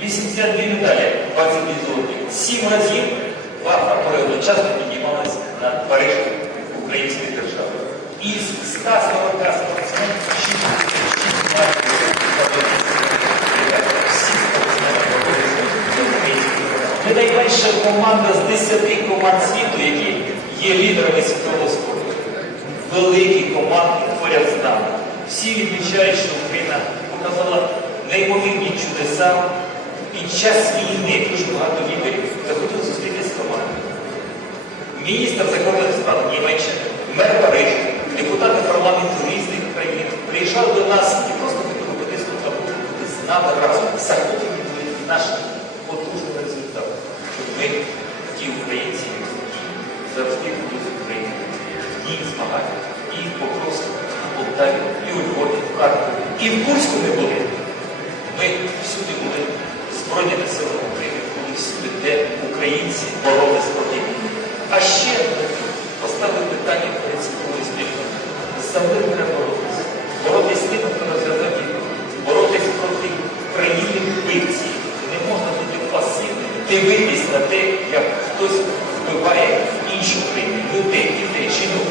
82 медалі, 22 золоті. Сім разів прапори одночасно піднімалися над Парижем української держави. Із 140 спортсменів 6 Ми найменша команда з 10 команд світу, які є лідерами світового спорту. Великі команди поряд з нами. Всі відмічають, що Україна показала неймовірні чудеса. Під час війни дуже багато лідерів захотіли зустрітися з командою. Міністр закордонних справ Німеччини, мер Парижу, депутати парламенту різних країн приїжджали до нас і просто хотіли потиснути таку з нами разом. Захоплені були нашим потужним результатом. Щоб ми, ті українці, завжди будуть з України, і змагати, і в Покровську, в Полтаві, і у Львові, в Харкові, і в Курську не були. Українці боролись проти війни. А ще поставили питання принципової спільноти. За мир треба боротися. Боротися з тим, хто розв'язав війну. Боротись проти країни вбивці. Не можна бути пасивним, дивитись на те, як хтось вбиває іншу країну, людей, дітей, жінок.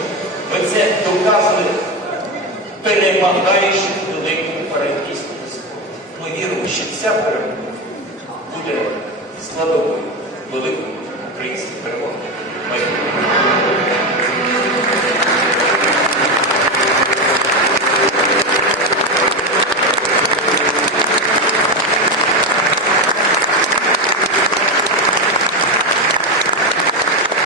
Ми це доказали, перемагаючи великому паралімпійському спорті. Ми віримо, що ця перемога буде складовою великої української перемоги.